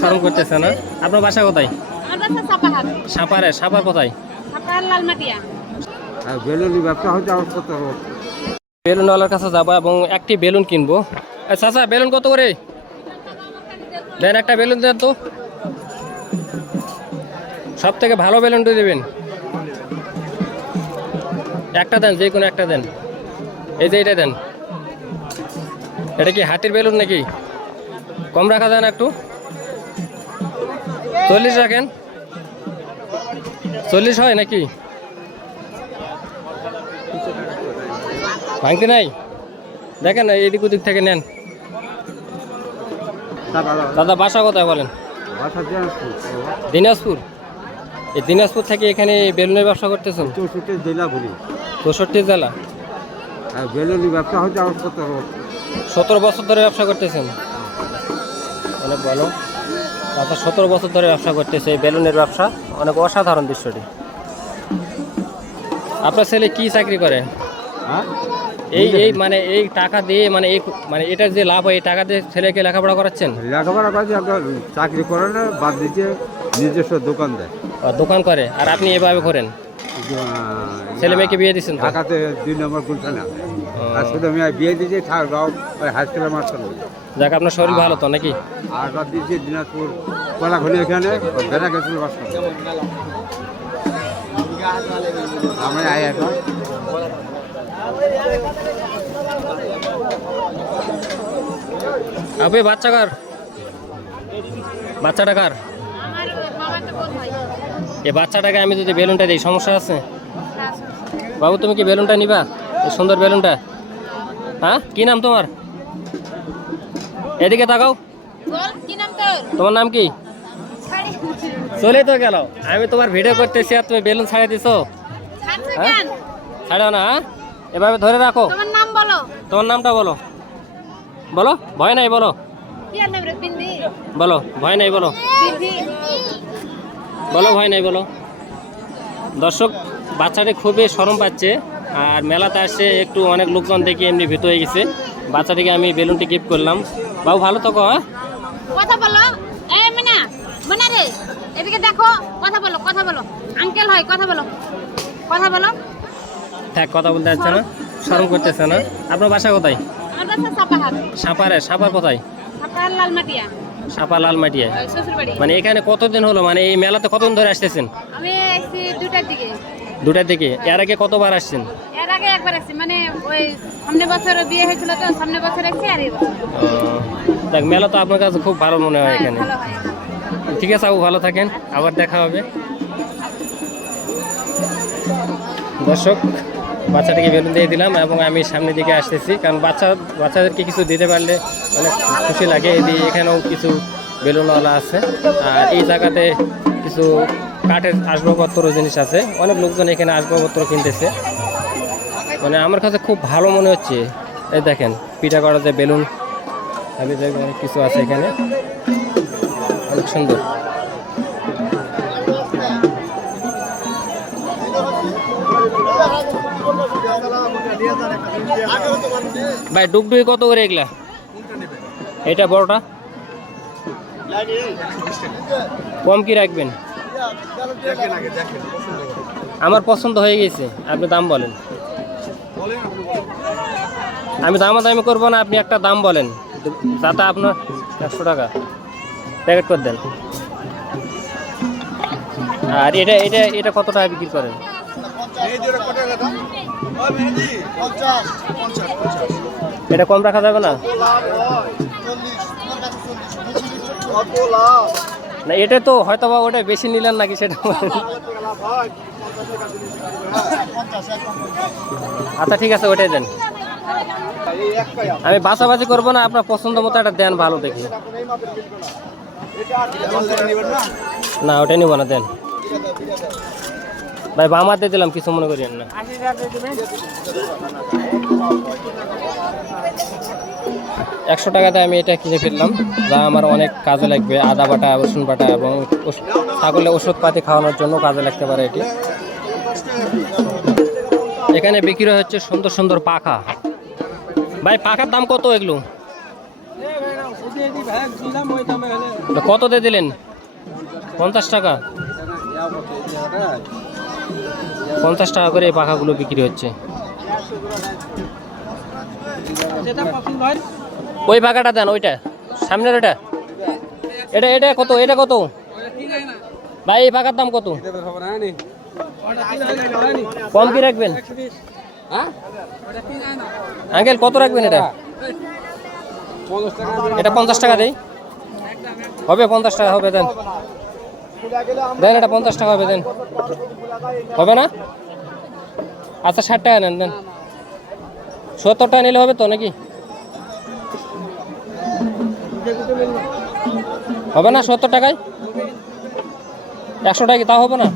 শরম করতেছে না। আপনার বাসা কোথায়? সাপারে। সাপার কোথায়? বেলুনওয়ালার কাছে যাবো এবং একটি বেলুন কিনবো। চাচা বেলুন কত করে দেন? একটা বেলুন দেন তো, সব থেকে ভালো বেলুনটা দেবেন। একটা দেন, যে কোনো একটা দেন। এই যে এটা দেন। এটা কি হাতির বেলুন নাকি? কম রাখা যায় না একটু? 40 রাখেন। 40 হয় নাকি? ভাঙতে নাই? দেখেন এদিক ওদিক থেকে নেন। দাদা বাসা কোথায় বলেন? দিনাজপুর। এই দিনাজপুর থেকে এখানে বেলুনের ব্যবসা করতেছেন? 64 জেলা বলি। 64 জেলা? বেলুনের ব্যবসা হচ্ছে আমার 17 বছর ধরে ব্যবসা করতেছেন? অনেক ভালো। তারপর 17 বছর ধরে ব্যবসা করতেছে এই বেলুনের ব্যবসা। অনেক অসাধারণ দৃশ্যটি। আপনার ছেলে কি চাকরি করে? এই মানে এই টাকা দিয়ে মানে এটার যে লাভ হয় এই টাকা দিয়ে ছেলেকে লেখাপড়া করাচ্ছেন? লেখাপড়া করছে, চাকরি করে না, বাদ দিচ্ছে নিজস্ব দোকান দেয়। দোকান করে। আর আপনি এভাবে করেন? ছেলে মেয়েকে বিয়ে দিচ্ছেন? ঢাকাতে 2 নম্বর গুলশানা। আর শুধু আমি বিয়ে দিয়েছি ঠাকুরগাঁও হাই স্কুলের মাস্টার। যাক, আপনার শরীর ভালো তো নাকি? আর বাদ দিয়েছি দিনাজপুর কলাখনি, এখানে বেড়া গেছিল মাস্টার। আমি আই এখন আপনি বাচ্চা কার? বাচ্চাটা কার? এই বাচ্চাটাকে আমি যদি বেলুনটা দিই সমস্যা আছে? বাবু তুমি কি বেলুনটা নিবা? এই সুন্দর বেলুনটা। হ্যাঁ, কি নাম তোমার? এদিকে তাকাও। তোমার নাম কি? চলে তো গেল। আমি তোমার ভিডিও করতেছি আর তুমি বেলুন ছাড়িয়ে দিছো। ছাড়ো না, এভাবে ধরে রাখো। তোমার নামটা বলো। বলো, ভয় নাই বলো। বলো ভয় নাই বলো। বলো ভয় নাই বলো। দর্শক, বাচ্চাটি খুবই শরম পাচ্ছে আর মেলাতে আসছে একটু অনেক লোকজন দেখে এমনি ভীত হয়ে গেছে। বাচ্চাটিকে আমি বেলুনটি গিফট করলাম। বাবু ভালো থাকো। হ্যাঁ, কথা বলো। এই মিনা, মনে রে, এদিকে দেখো, কথা বলো, কথা বলো। আঙ্কেল হয়, কথা বলো, কথা বলো। থাক, কথা বলতে যাচ্ছে না, শরম করতেছে না। আপনার বাসা কোথায়? আমার বাসা সাপাহার। সাপারে। সাপার কোথায়? সাপাহার লালমাটিয়া। সাপা লালমাটিয়ায়। শ্বশুর বাড়ি। মানে এখানে কতদিন হলো, মানে এই মেলাতে কতদিন ধরে আসতেছেন? আমি আসছি 2টার দিকে। 2টার দিকে? এর আগে কতবার আসছেন? এর আগে একবার আসছি, মানে ওই সামনে বছর বিয়ে হয়েছিল তো, সামনে বছর আসছি আর এই বছর। দেখ, মেলা তো আপনার কাছে খুব ভালো মনে হয় এখানে। ভালো হয়। ঠিক আছে, ভালো থাকেন, আবার দেখা হবে। দর্শক, বাচ্চাটিকে বেলুন দিয়ে দিলাম এবং আমি সামনের দিকে আসতেছি, কারণ বাচ্চাদেরকে কিছু দিতে পারলে অনেক খুশি লাগে। এখানেও কিছু বেলুনওয়ালা আছে আর এই জায়গাতে কিছু কাঠের আসবাবপত্র জিনিস আছে। অনেক লোকজন এখানে আসবাবপত্র কিনতেছে। মানে আমার কাছে খুব ভালো মনে হচ্ছে। এই দেখেন, পিঠা করা যে বেলুন, অনেক কিছু আছে এখানে, অনেক সুন্দর। ভাই ডুগডুগি কত করে এগুলা? এটা বড়টা কম কি রাখবেন? আমার পছন্দ হয়ে গেছে, আপনি দাম বলেন। আমি দামাদামি করবো না, আপনি একটা দাম বলেন যাতে আপনার 100 টাকা প্যাকেট করে দেন। আর এটা এটা এটা কত টাকা বিক্রি করেন? এটা কম রাখা যাবে না? না, এটা তো হয়তো বা ওটা বেশি নিলেন নাকি সেটা। আচ্ছা ঠিক আছে, ওটাই দেন। আমি বাছাবাছি করবো না, আপনার পছন্দ মতো একটা দেন ভালো দেখি। না, ওটাই নিব না, দেন ভাই। বামার দিয়ে দিলাম, কিছু মনে করিয়েন না। 100 টাকাতে আমি এটা কিনে ফেললাম, যা আমার অনেক কাজে লাগবে। আদা বাটা, রসুন বাটা এবং ছাগলের ওষুধপাতি খাওয়ানোর জন্য কাজে লাগতে পারে এটি। এখানে বিক্রি হচ্ছে সুন্দর সুন্দর পাখা। ভাই পাখার দাম কত এগুলো? এটা কত দিয়ে দিলেন? 50 টাকা। 50 টাকা করে এই পাখাগুলো বিক্রি হচ্ছে। ওই পাখাটা দেন, ওইটা সামনের ওইটা। এটা এটা কত? এটা কত ভাই? এই পাখার দাম কত? কম কি রাখবেন আঙ্কেল? কত রাখবেন এটা? এটা 50 টাকা দেই হবে? 50 টাকা হবে, দেন দেন, এটা 50 টাকা হবে, দেন। হবে না? আচ্ছা 60 টাকা নেন, দেন। 70 টাকা নিলে হবে তো নাকি? হবে না 70 টাকায়? 100 টাকা কি তাও হবে না?